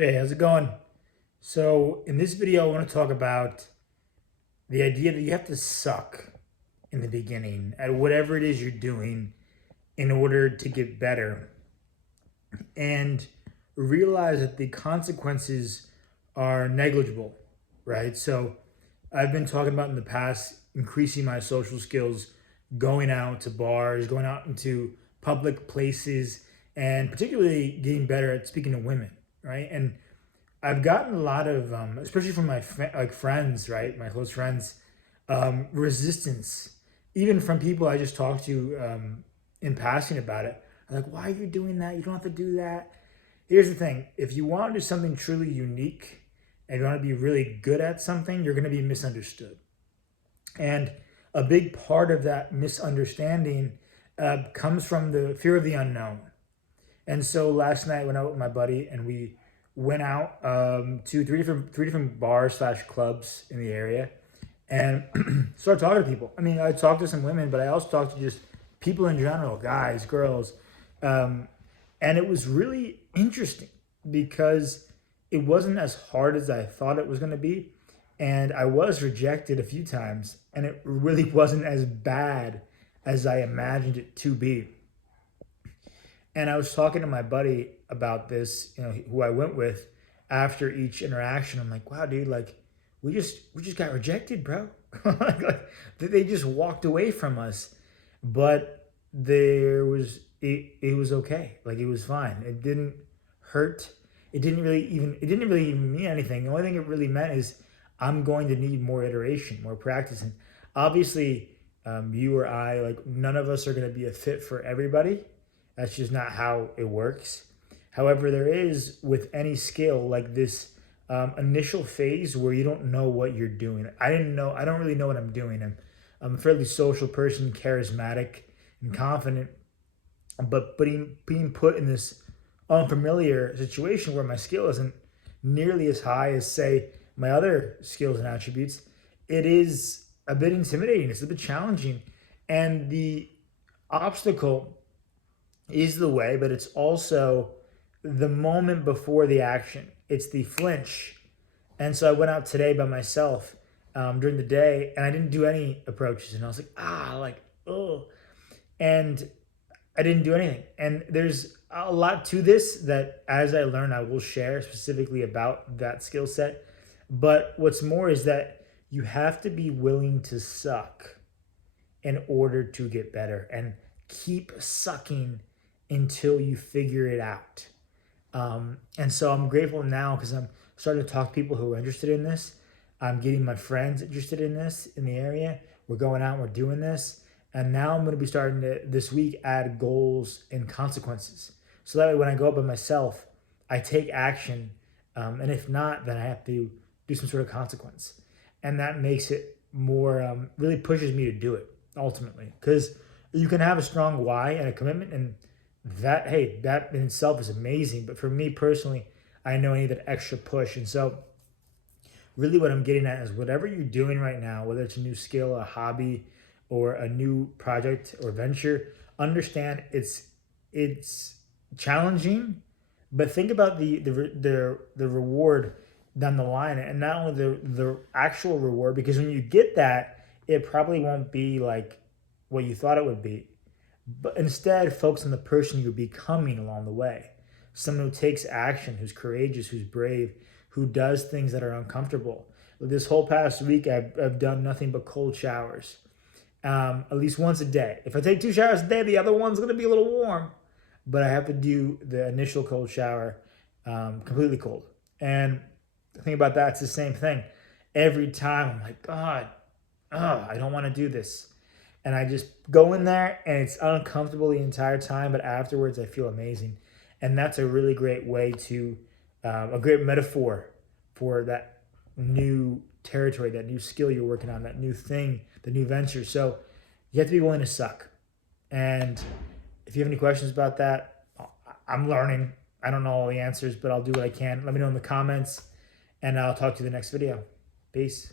Hey, how's it going? So, in this video, I want to talk about the idea that you have to suck in the beginning at whatever it is you're doing in order to get better and realize that the consequences are negligible, right? So, I've been talking about in the past increasing my social skills, going out to bars, going out into public places, and particularly getting better at speaking to women, right? And I've gotten a lot of, especially from my friends, right, my close friends, resistance, even from people I just talked to in passing about it. I'm like, why are you doing that? You don't have to do that. Here's the thing: if you want to do something truly unique and you want to be really good at something, you're going to be misunderstood. And a big part of that misunderstanding comes from the fear of the unknown. And so last night I went out with my buddy and we went out to three different bars slash clubs in the area and started talking to people. I mean, I talked to some women, but I also talked to just people in general, guys, girls, um, and it was really interesting because it wasn't as hard as I thought it was going to be, and I was rejected a few times, and it really wasn't as bad as I imagined it to be. And I was talking to my buddy about this, who I went with after each interaction. I'm like, wow, dude, like we just got rejected, bro. like they just walked away from us. But it was okay. Like it was fine. It didn't hurt. It didn't really even mean anything. The only thing it really meant is I'm going to need more iteration, more practice. And obviously, you or I, like none of us are going to be a fit for everybody. That's just not how it works. However, there is with any skill like this initial phase where you don't know what you're doing. I didn't know. I don't really know what I'm doing. I'm a fairly social person, charismatic and confident, but being put in this unfamiliar situation where my skill isn't nearly as high as say my other skills and attributes, it is a bit intimidating. It's a bit challenging, and the obstacle is the way, but it's also the moment before the action. It's the flinch. And so I went out today by myself during the day, and I didn't do any approaches. And I was like, oh. And I didn't do anything. And there's a lot to this that as I learn, I will share specifically about that skill set. But what's more is that you have to be willing to suck in order to get better and keep sucking until you figure it out. And so I'm grateful now because I'm starting to talk to people who are interested in this. I'm getting my friends interested in this in the area. We're going out and we're doing this. And now I'm going to be starting to this week add goals and consequences. So that way, when I go up by myself, I take action. And if not, then I have to do some sort of consequence. And that makes it more, really pushes me to do it ultimately. Because you can have a strong why and a commitment, and that, hey, that in itself is amazing. But for me personally, I know I need that extra push. And so, really, what I'm getting at is whatever you're doing right now, whether it's a new skill, a hobby, or a new project or venture, understand it's challenging, but think about the reward down the line, and not only the actual reward, because when you get that, it probably won't be like what you thought it would be, but instead focus on the person you're becoming along the way. Someone who takes action, who's courageous, who's brave, who does things that are uncomfortable. This whole past week, I've done nothing but cold showers, at least once a day. If I take 2 showers a day, the other one's going to be a little warm, but I have to do the initial cold shower completely cold. And the thing about that, it's the same thing. Every time I'm like, God, I don't want to do this. And I just go in there and it's uncomfortable the entire time, but afterwards I feel amazing. And that's a really great way to, a great metaphor for that new territory, that new skill you're working on, that new thing, the new venture. So you have to be willing to suck. And if you have any questions about that, I'm learning. I don't know all the answers, but I'll do what I can. Let me know in the comments, and I'll talk to you in the next video. Peace.